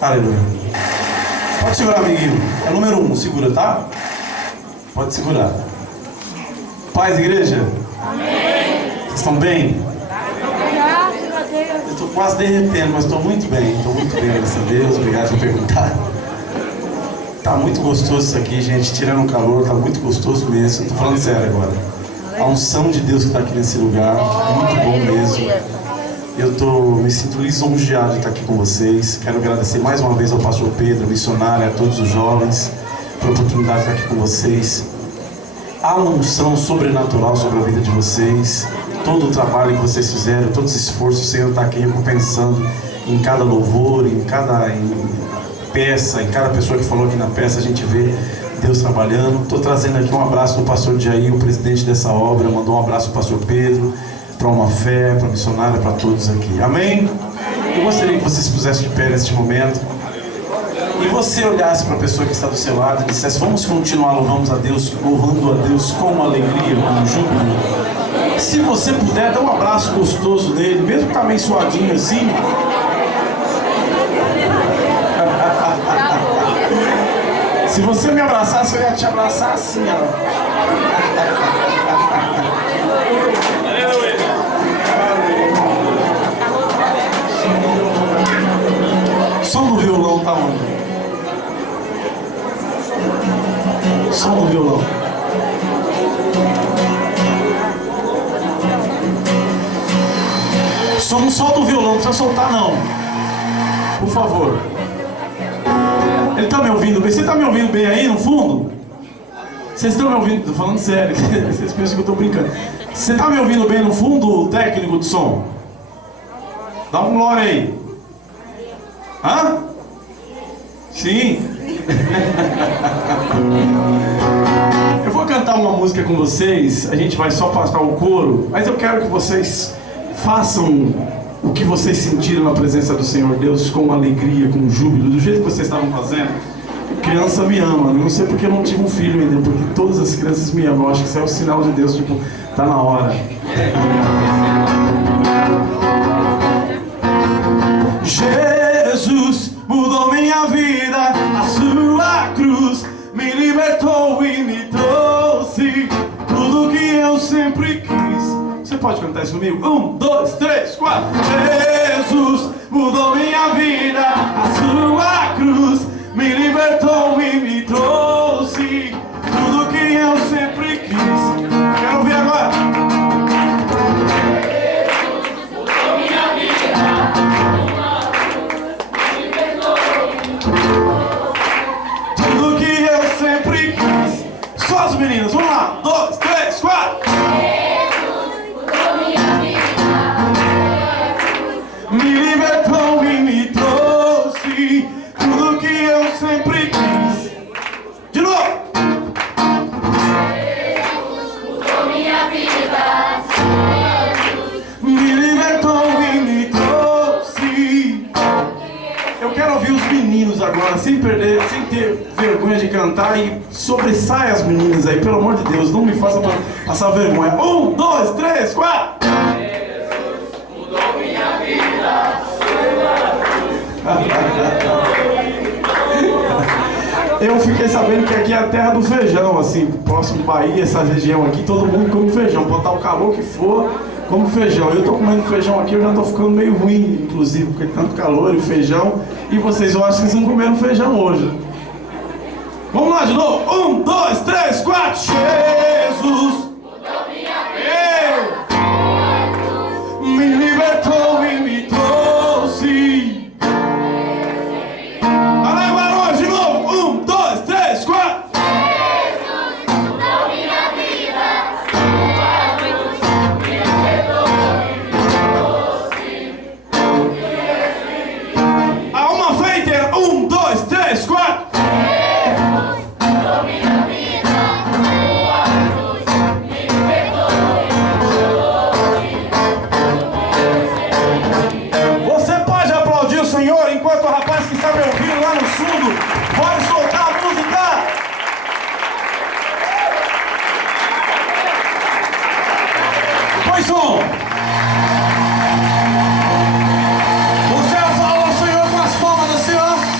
Aleluia. Pode segurar, amiguinho. É número 1, segura, tá? Pode segurar. Paz, igreja? Amém. Vocês estão bem? Eu estou quase derretendo, mas estou muito bem. Estou muito bem, graças a Deus. Obrigado por perguntar. Tá muito gostoso isso aqui, gente. Tirando o calor, tá muito gostoso mesmo. Estou falando sério agora. A unção de Deus que está aqui nesse lugar, muito bom mesmo. Me sinto lisonjeado de estar aqui com vocês. Quero agradecer mais uma vez ao pastor Pedro, missionário, a todos os jovens, pela oportunidade de estar aqui com vocês. Há uma unção sobrenatural sobre a vida de vocês. Todo o trabalho que vocês fizeram, todo esse esforço, o Senhor está aqui recompensando em cada louvor, em cada peça, em cada pessoa que falou aqui na peça, a gente vê Deus trabalhando. Estou trazendo aqui um abraço do pastor Jair, o presidente dessa obra, mandou um abraço para o pastor Pedro, para uma fé, para a missionária, para todos aqui. Amém? Eu gostaria que você se pusesse de pé neste momento e você olhasse para a pessoa que está do seu lado e dissesse: vamos continuar louvando a Deus com alegria, com júbilo. Se você puder, dá um abraço gostoso nele, mesmo que está meio suadinho assim. Se você me abraçasse, eu ia te abraçar assim, ó. Som do violão tá onde? Som do violão. Não solta o violão, não precisa soltar não. Por favor. Ele tá me ouvindo bem? Você tá me ouvindo bem aí no fundo? Vocês estão me ouvindo? Tô falando sério. Vocês pensam que eu tô brincando. Você tá me ouvindo bem no fundo, o técnico de som? Dá um glória aí. Hã? Sim. Eu vou cantar uma música com vocês. A gente vai só passar o coro, mas eu quero que vocês façam o que vocês sentiram na presença do Senhor Deus com alegria, com júbilo, do jeito que vocês estavam fazendo. Criança me ama, não sei porque eu não tive um filho ainda, porque todas as crianças me amam. Eu acho que isso é o sinal de Deus, tipo, tá na hora. Jesus mudou minha vida, a sua cruz me libertou e me trouxe tudo que eu sempre quis. Você pode cantar isso comigo? 1, 2, 3, 4. Jesus mudou minha vida, a sua cruz me libertou e me trouxe tudo que eu sempre quis. Quero ouvir agora. Jesus mudou minha vida, a sua cruz me libertou e me trouxe tudo que eu sempre quis. Só as meninas, vamos lá. 2, 3, 4. Me libertou e me trouxe tudo que eu sempre quis. De novo. Jesus mudou minha vida. Me libertou e me trouxe. Eu quero ouvir os meninos agora, sem perder, sem ter vergonha de cantar, e sobressai as meninas aí, pelo amor de Deus, não me faça passar vergonha. 1, 2, 3, 4. Eu fiquei sabendo que aqui é a terra do feijão, assim, próximo Bahia, essa região aqui, todo mundo come feijão, pode estar o calor que for, como feijão. Eu tô comendo feijão aqui, eu já tô ficando meio ruim, inclusive, porque tanto calor e feijão, e vocês, eu acho que vocês não comeram feijão hoje. Vamos lá de novo, 1, 2, 3, 4, Jesus me libertou e me trouxe. Olha agora, de novo. 1, 2, 3, 4. Jesus mudou minha vida. Sua cruz me libertou e me trouxe. A uma fé inteira. 1, 2, 3, 4. Jesus mudou minha vida. Sua cruz me libertou e me trouxe. Você pode aplaudir o Senhor enquanto o rapaz que está me ouvindo lá no fundo pode soltar a música. Põe som. Você fala ao Senhor com as palmas assim, ó.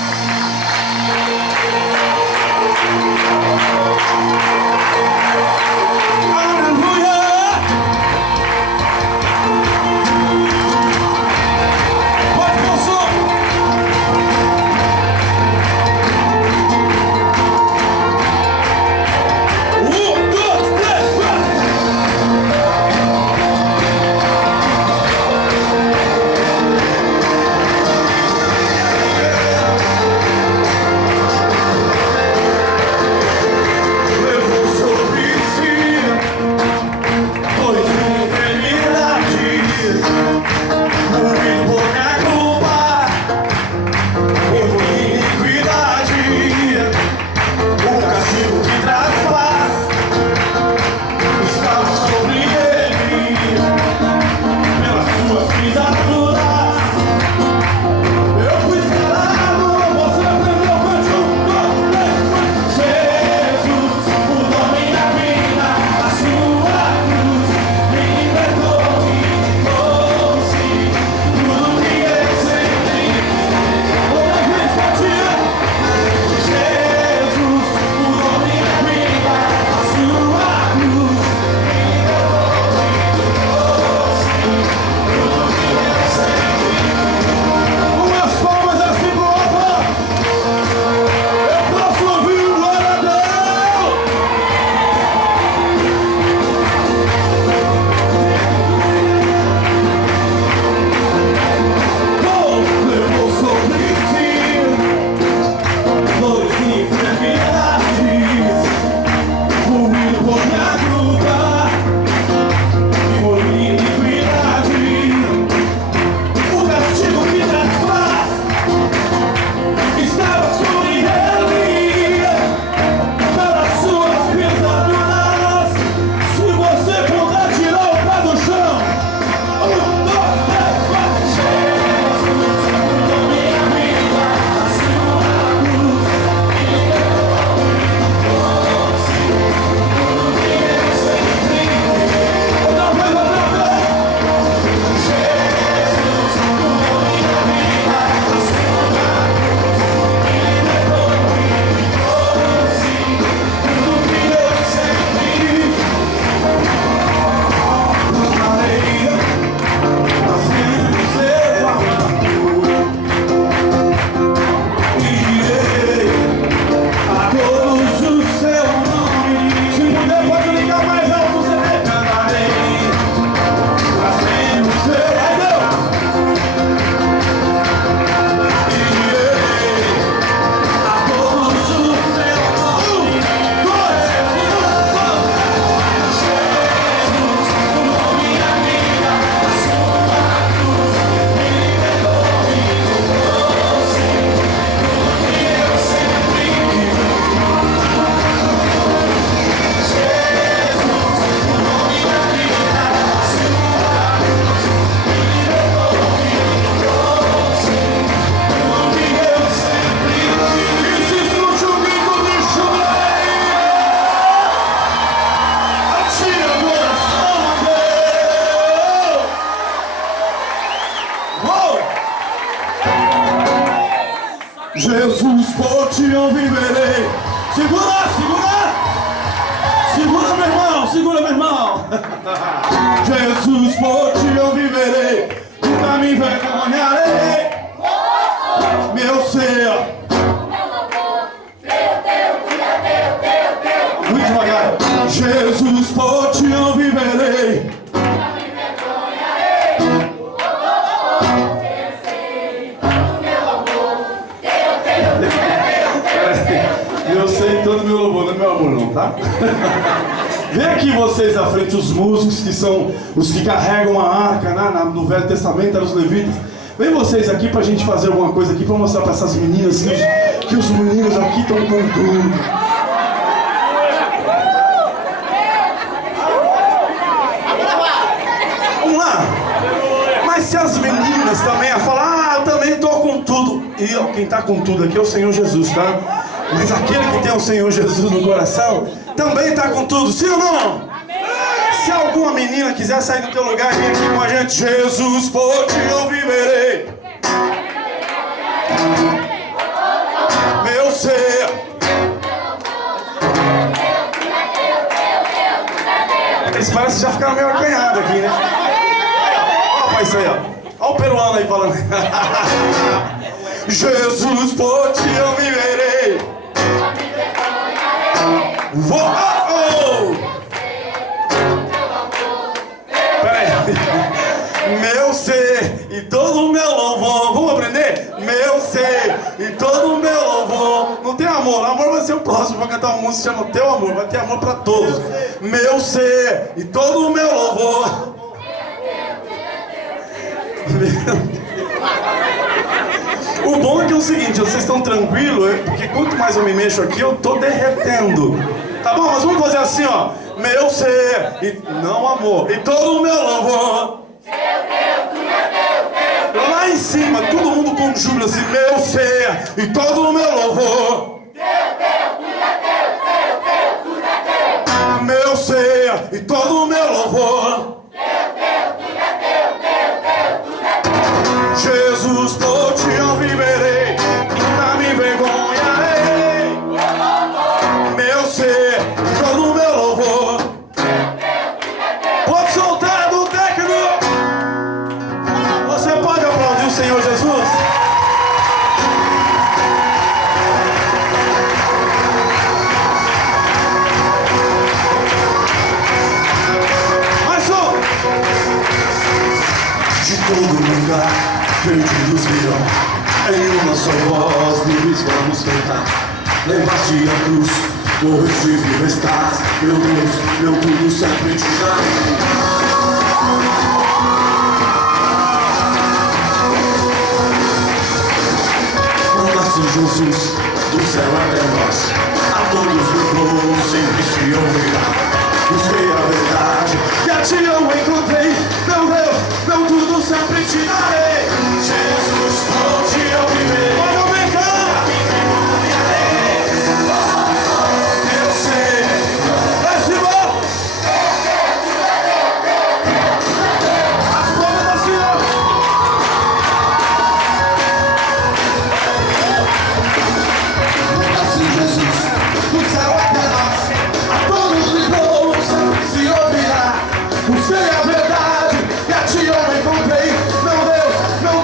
Jesus, por ti eu viverei. Segura, segura! Segura, meu irmão, segura, meu irmão. Jesus, por ti eu viverei, nunca me envergonharei. Meu ser. Muito devagar. Jesus, por ti eu viverei, nunca me envergonharei. Eu sei todo meu louvor, não é meu amor não, tá? Vem aqui vocês à frente, os músicos que são os que carregam a arca, né? No Velho Testamento eram os levitas. Vem vocês aqui pra gente fazer alguma coisa aqui, pra mostrar pra essas meninas que os meninos aqui estão com tudo. Vamos lá! Mas se as meninas também falar, eu também tô com tudo. E ó, quem tá com tudo aqui é o Senhor Jesus, tá? Mas aquele que tem o Senhor Jesus no coração também tá com tudo, sim ou não? Se alguma menina quiser sair do teu lugar e vir aqui com a gente, Jesus, por ti eu viverei. Meu ser. Eles parecem que já ficaram meio acanhados aqui, né? Olha isso aí, ó. Olha o peruano aí falando. Jesus, por ti eu viverei. Uou! Peraí. Meu ser e todo o meu louvor. Vamos aprender? Meu ser e todo o meu louvor. Não tem amor, amor vai ser o próximo. Vai cantar uma música que chama Teu Amor. Vai ter amor pra todos. Meu ser e todo o meu louvor. O bom é que é o seguinte, vocês estão tranquilos, porque quanto mais eu me mexo aqui, eu tô derretendo. Tá bom? Mas vamos fazer assim, ó. Meu ser, e não amor, e todo o meu louvor. Lá em cima, todo mundo com júbilo assim, meu ser, e todo o meu louvor. Meu ser, e todo o meu louvor. Jesus, por ti eu viverei, nunca me envergonharei. Meu ser, todo o meu louvor. Pode soltar do técnico. Você pode aplaudir o Senhor Jesus? Mais um. De todo lugar perdidos virão, em uma só voz livres vamos cantar. Levaste a cruz, morreste e vivo estás, meu Deus, meu tudo sempre te darei. Mandaste Jesus do céu até nós, a todos levou, sempre se ouvirá. Busquei a verdade e a ti eu encontrei, meu Deus, meu tudo sempre te darei. Jesus, por ti eu viverei. Pode aumentar! Eu sei, desce bom! As palmas da Senhora! Assim Jesus, do céu até nós, a todos ligou, sempre se ouvirá. Busquei a verdade e a ti eu encontrei, meu Deus, meu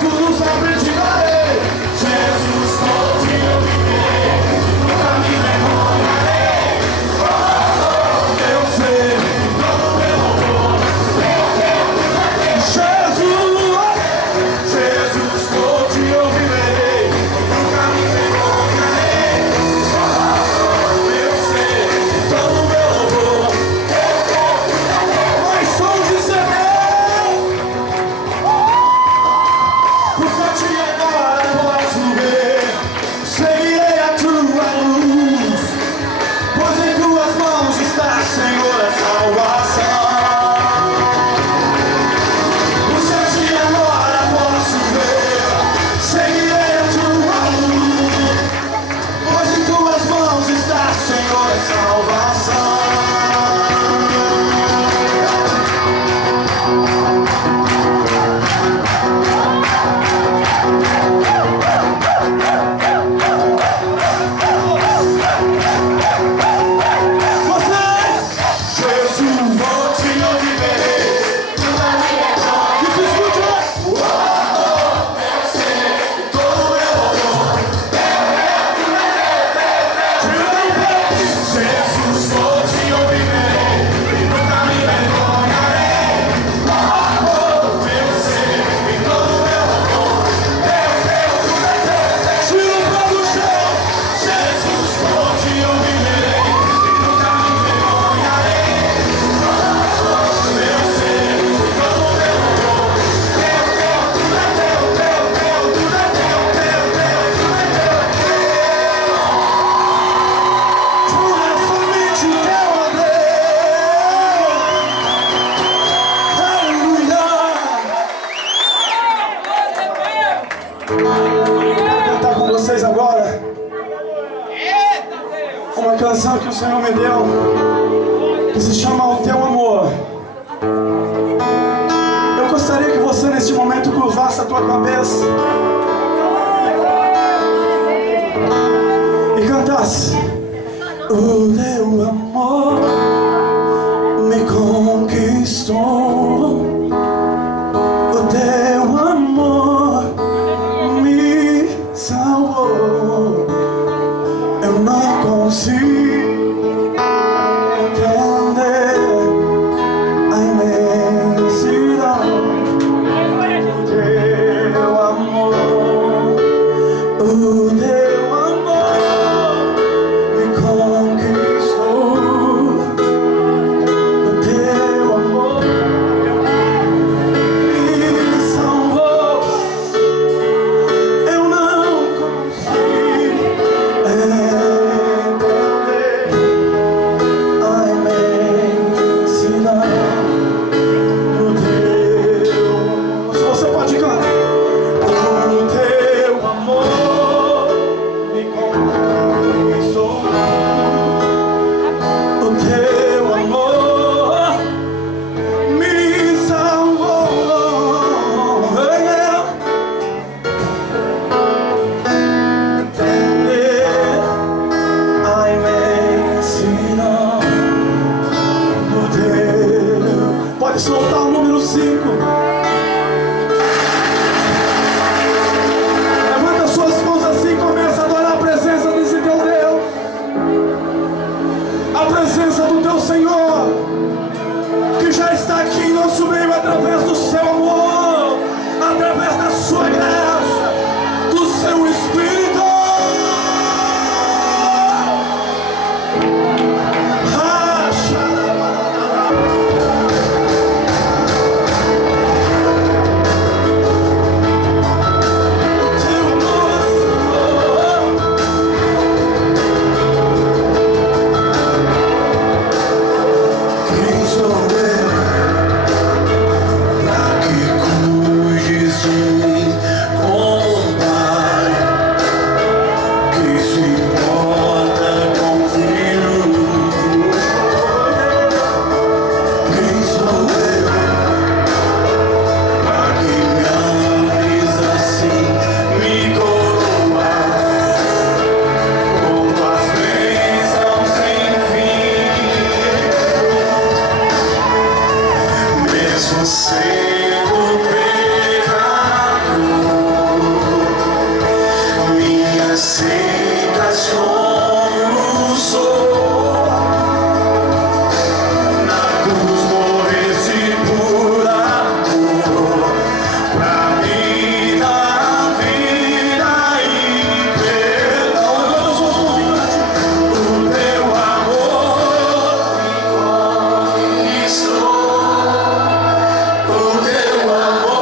canção que o Senhor me deu, que se chama O Teu Amor. Eu gostaria que você neste momento curvasse a tua cabeça e cantasse. O teu amor me conquistou, o teu amor me salvou. Eu não consigo entender a imensidão do teu amor. O teu amor me conquistou, o teu amor me salvou. Eu não consigo entender a imensidão do teu. Se você pode cantar. O teu amor me conquistou, o teu amor me salvou. Entender a imensidão do teu. Pode soltar o número 5. Levanta suas mãos assim, começa a adorar a presença desse teu Deus, a presença do teu Senhor, que já está aqui em nosso meio através do seu amor, através da sua graça, do seu Espírito. Quem sou eu pra que cuides de mim como um pai que se importa com o filho? Quem sou eu pra que me ames assim, me coroas com tuas bênçãos sem fim? Mesmo sendo pecador, me aceitas como sou. Na cruz morreste por amor, pra me dar vida e perdão. O teu amor me conquistou, o teu amor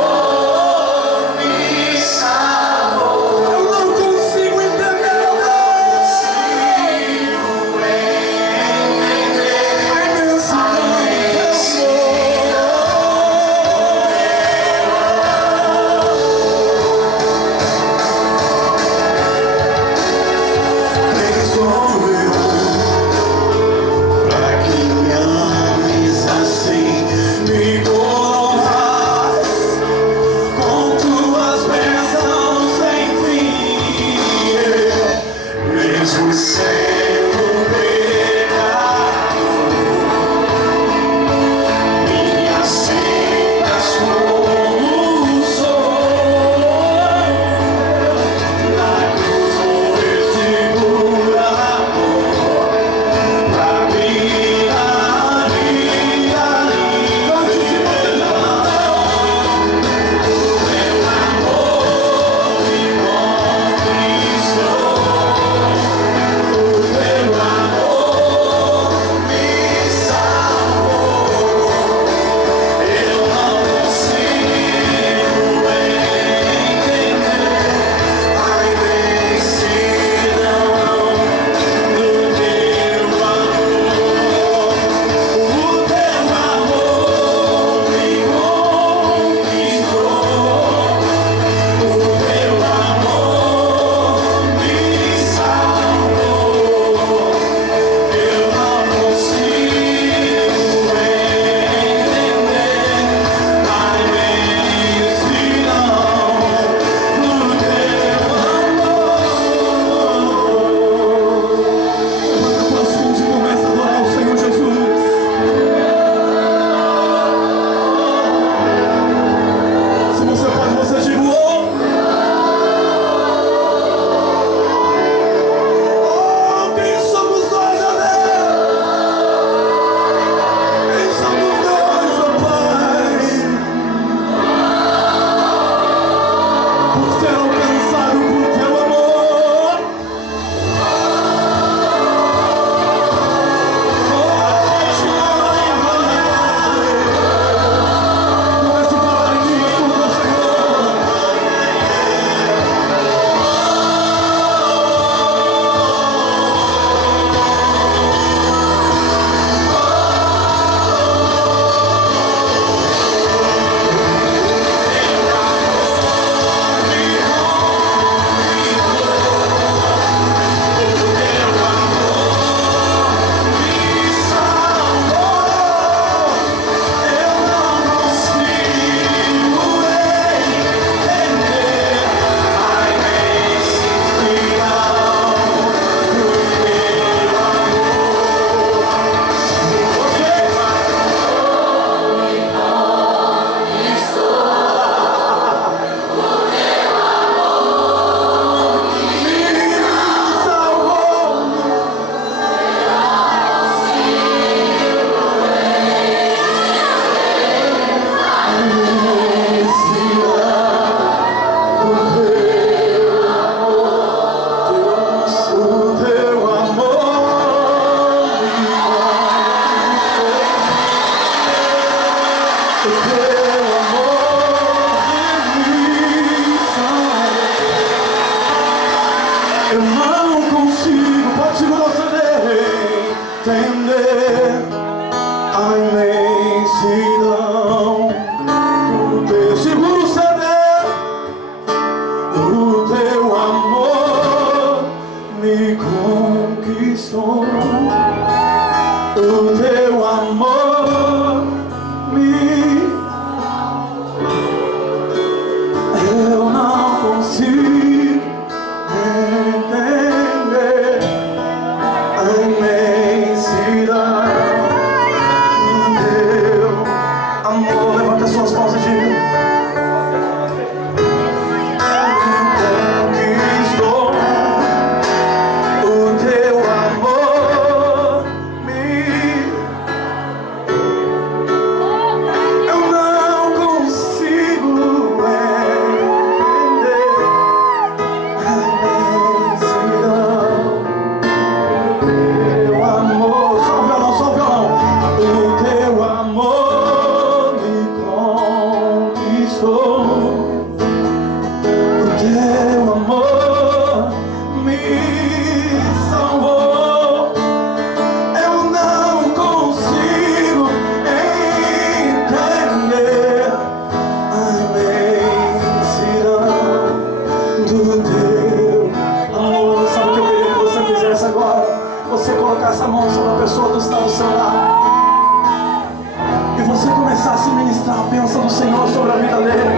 mãos sobre a vida dele.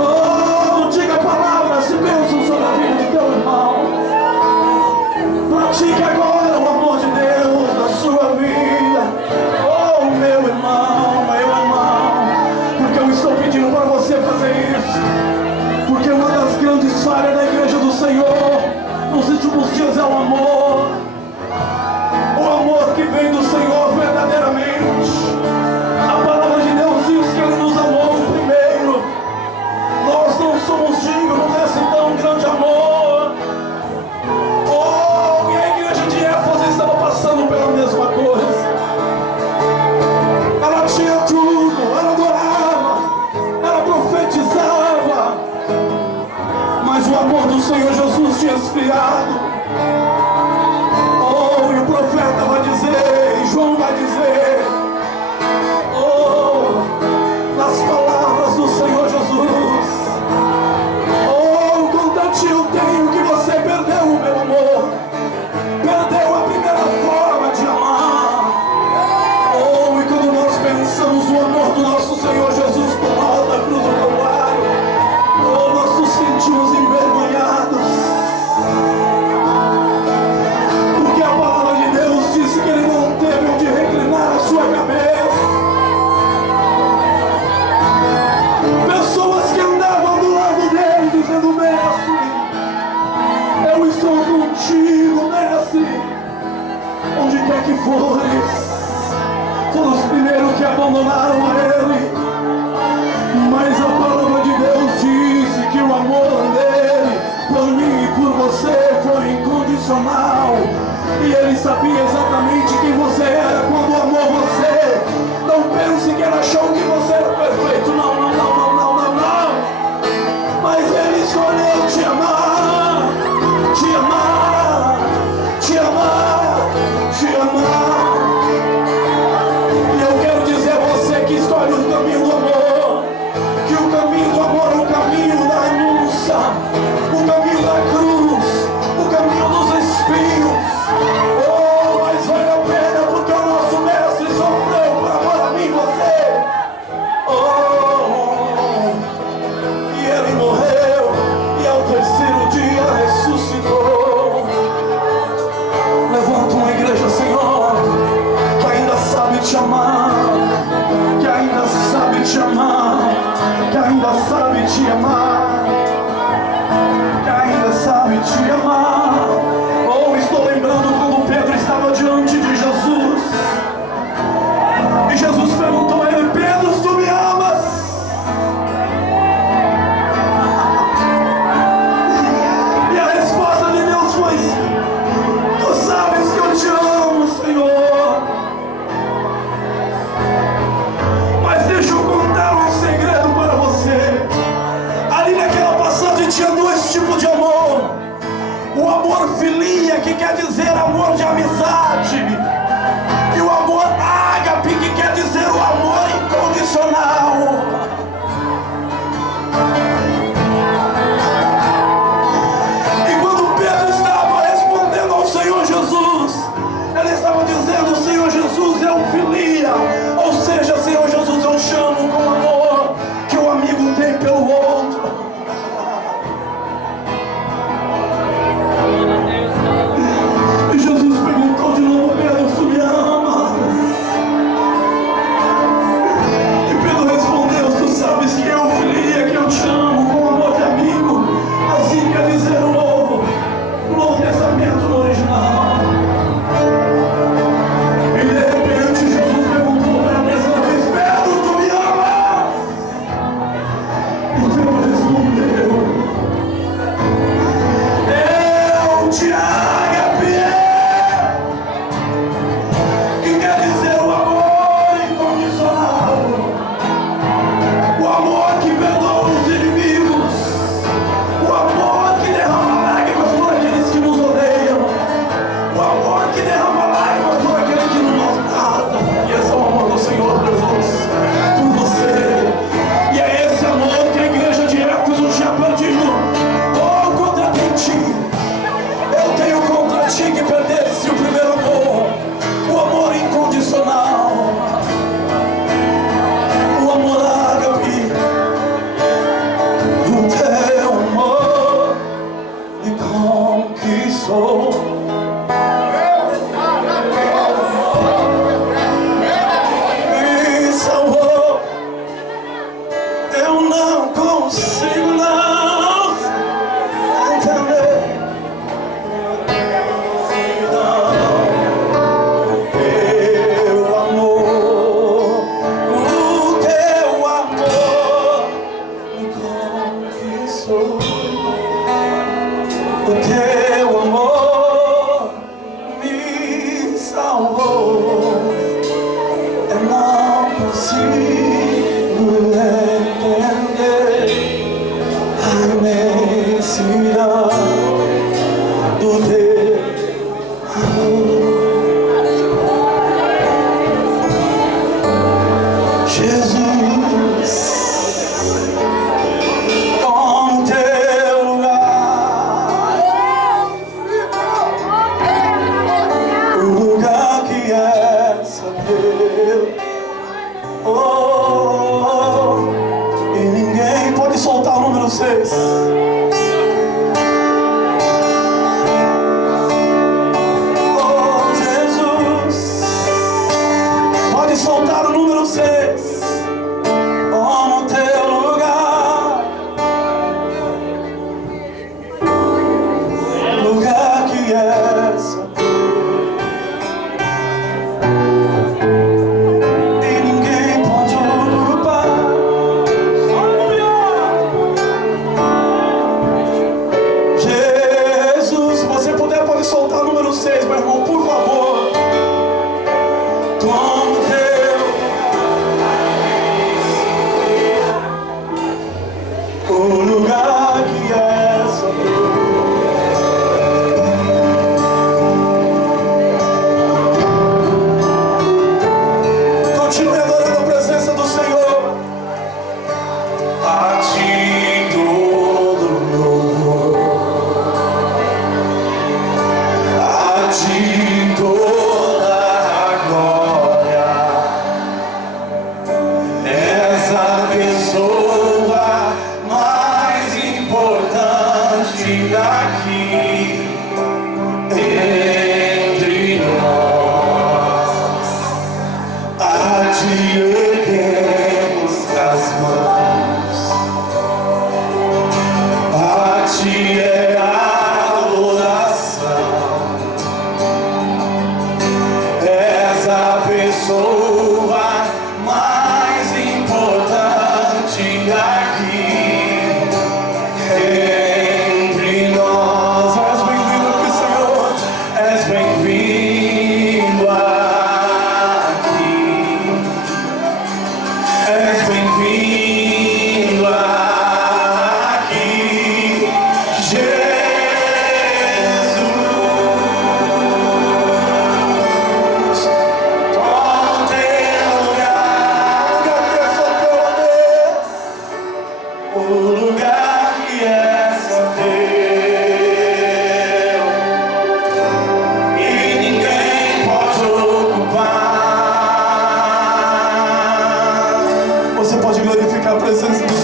Oh, diga palavras de bênção sobre a vida do teu irmão. Pratique agora o amor de Deus na sua vida. Oh, meu irmão, porque eu estou pedindo para você fazer isso. Porque uma das grandes falhas da igreja do Senhor nos últimos dias é o amor. O amor que vem do Senhor verdadeiramente. A palavra de Deus diz que Ele nos amou primeiro. Nós não somos dignos desse tão grande amor. Oh, e a igreja de Éfeso estava passando pela mesma coisa. Ela tinha tudo, ela adorava, ela profetizava, mas o amor do Senhor Jesus tinha esfriado. Oh, e o profeta vai dizer, e João vai dizer, oh, nas palavras do Senhor Jesus, oh, contate eu tenho que você perdeu o meu amor, perdeu a primeira forma de amar. Oh, e quando nós pensamos no amor do nosso Senhor Jesus por nós na cruz do Calvário, oh, nós nos sentimos envergonhados. Porque a palavra de Deus disse que Ele não teve onde reclinar a sua cabeça. Pessoas que andavam do lado dele dizendo, mestre, eu estou contigo, mestre, onde quer que fores. Foram os primeiros que abandonaram ele. Mas a palavra de Deus disse que o amor dele por mim e por você foi incondicional. E ele sabia exatamente quem você era quando amou você. Não pense que ele achou que você era perfeito. Não, não, não, não, não, não, não. Mas ele escolheu te amar, te amar, te amar, te amar. E eu quero dizer a você que escolhe o caminho do amor, que o caminho do amor é o caminho da renúncia, o caminho da cruz, o caminho dos espinhos. Oh, mas vale a pena porque o nosso mestre sofreu por amor a mim e você. Oh, e ele morreu e ao terceiro dia ressuscitou. Levanta uma igreja, Senhor, que ainda sabe te amar, que ainda sabe te amar, que ainda sabe te amar, que ainda sabe te amar. Oh, estou lembrando quando Pedro estava diante de Jesus e Jesus perguntou a ele, Pedro, tu me amas? E a resposta de Deus foi, tu sabes que eu te amo, Senhor. Mas deixa eu contar um segredo para você. Ali naquela passagem tinha dois tipos de amor. O entender a imensidão do teu amor. Jesus, como teu lugar, o lugar que é só teu. Oh, e ninguém pode soltar o número 6. Oh, Jesus, pode soltar o número 6. Oh, no teu lugar, lugar que é só teu. E ninguém pode ocupar. Jesus, se você puder, pode soltar o número 6, meu irmão, por favor. Como teu, o lugar que é só teu. Continue adorando a presença do Senhor. A ti todo louvor, a ti toda a glória. És a pessoa mais importante aqui entre nós. A ti erguemos as mãos, a ti é a adoração. És a pessoa mais importante aqui entre nós. És bem-vindo aqui, Senhor. És bem-vindo aqui. És bem-vindo aqui, Jesus. Toma teu lugar, lugar que é só teu, Deus. O lugar que é só teu. E ninguém pode ocupar. Você pode glorificar a presença do